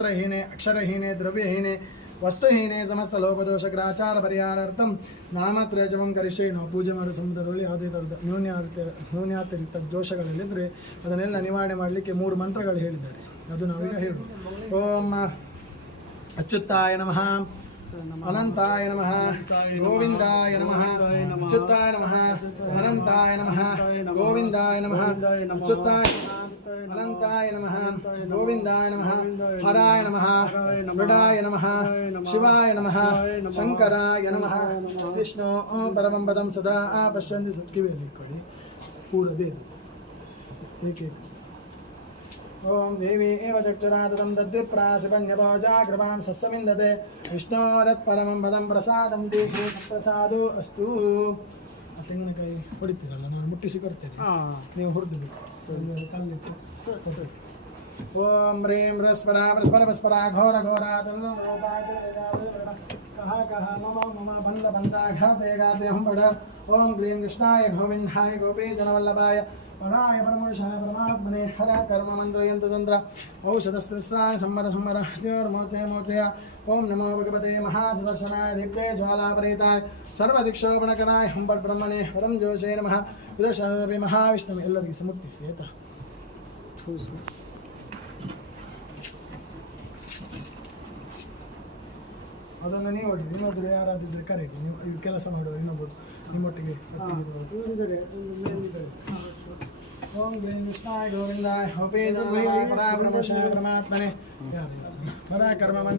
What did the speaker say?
हीने अक्षरहीने द्रव्यहीने वस्तुहीने समस्त लोपदोषग्राचार परिहारार्थं नामत्रयजपं करिष्ये ನಾವು ಪೂಜೆ ಮಾಡೋ ಸಂದರ್ಭದಲ್ಲಿ ಯಾವುದೇ ಥರದ ನ್ಯೂನ್ಯಾತಿರಿಕ್ತ ದೋಷಗಳಿದ್ದರೆ ಅದನ್ನೆಲ್ಲ ನಿವಾರಣೆ ಮಾಡಲಿಕ್ಕೆ 3 ಮಂತ್ರಗಳು ಹೇಳಿದ್ದಾರೆ. ಅದು ನಾವೀಗ ಹೇಳೋಣ. ಓಂ ಅಚ್ಯುತಾಯ ನಮಃ, ಅನಂತಾಯ ನಮಃ, ಗೋವಿಂದಾಯ ನಮಃ, ಅಚ್ಯುತಾಯ ನಮಃ, ಅನಂತಾಯ ನಮಃ, ಗೋವಿಂದಾಯ ನಮಃ, ಅಚ್ಯುತಾಯ ನಮಃ, ಅನಂತಾಯ ನಮಃ, ಗೋವಿಂದಾಯ ನಮಃ, ಹರಾಯ ನಮಃ, ಮೃಡಾಯ ನಮಃ, ಶಿವಾಯ ನಮಃ, ಶಂಕರಾಯ ನಮಃ. ವಿಷ್ಣು ಪರಮಂ ಪದಂ ಸದಾ ಪಶ್ಯಂತಿ ಕಿವಿಯಲ್ಲಿ ಕೊಡಿ ಪೂರದೇ ಏಕೆ. ಓಂ ದೇವಿ ಏವ ಚಕ್ಷುರಾತಂ ತದ್ವಿಪ್ರಾಶಿಪನ್ಯಭೋಜಾ ಕೃಪಾಂ ಸಸ್ಸಮಿಂದತೆ ವಿಷ್ಣೋರತ್ ಪರಮಂ ಪದಂ ಪ್ರಸಾದಂ ದೇಹಿ ಪ್ರಸಾದೋ ಅಸ್ತು. ಆ ತೆಂಗಿನಕಾಯಿ ಹೊಡಿತೀರಲ್ಲ, ನಾನು ಮುಟ್ಟಿಸಿ ಕೊಡ್ತೇನೆ, ನೀವು ಹುರಿದು ಕಲ್ಲಿಟ್ಟು. ಓಂ ಹ್ರೀಂ ಹ್ರಸ್ಪರ ಪರಸ್ಪರ ಘೋರ ಘೋರ ಕಹ ಮಮ ಮಮ ಬಂದ ಬಂದಾಘಾತೆ ಗಾತೆ ಹುಂಬಡ. ಓಂ ಕ್ಲೀಂ ಕೃಷ್ಣಾಯ ಗೋವಿಂದಾಯ ಗೋಪೀ ಜನವಲ್ಲಭಾಯ ಪರಾಯ ಪರಮೋಷಾಯ ಪರಮಾತ್ಮನೆ ಹರ ಕರ್ಮ ಮಂತ್ರಯಂತ ತಂತ್ರ ಔಷಧಸ್ತ್ರಾಯ ಸಂವರ ಸಂವರ ದೇವರ್ಮೋಚಯ ಮೋಚಯ. ಓಂ ನಮೋ ಭಗವತೆ ಮಹಾಸುದರ್ಶನಾಯ ದೀಪ್ತೆ ಜ್ವಾಲಾಪರೀತಾಯ ಸರ್ವದಿಕ್ಷೋಪಣಕರಾಯ ಹುಂಬಟ್ ಬ್ರಹ್ಮಣೆ ಪರಂ ಜೋಷೇ ನಮಃ. ವಿದರ್ಶನರಪಿ ಮಹಾವಿಷ್ಣು. ಎಲ್ಲರಿಗೆ ಸಮುಕ್ತಿಸಿ ಆಯ್ತಾ. ಅದನ್ನು ನೀವು ಹೊಡಿ, ಇನ್ನೊಬ್ಬರು ಯಾರಾದಿದ್ರೆ ಕರೆಯಿರಿ, ನೀವು ಈ ಕೆಲಸ ಮಾಡುವ ಇನ್ನೊಬ್ಬರು ನಿಮ್ಮೊಟ್ಟಿಗೆ. ಓಂ ಕ್ಲೀಂ ಕೃಷ್ಣಾಯ ಗೋವಿಂದಾಯ ಗೋಪೀ ಜನವಲ್ಲಭಾಯ ಪರಾಯ ಪರಮೇಶ್ವರಾಯ ಪರಮಾತ್ಮನೆ ಹರ ಕರ್ಮ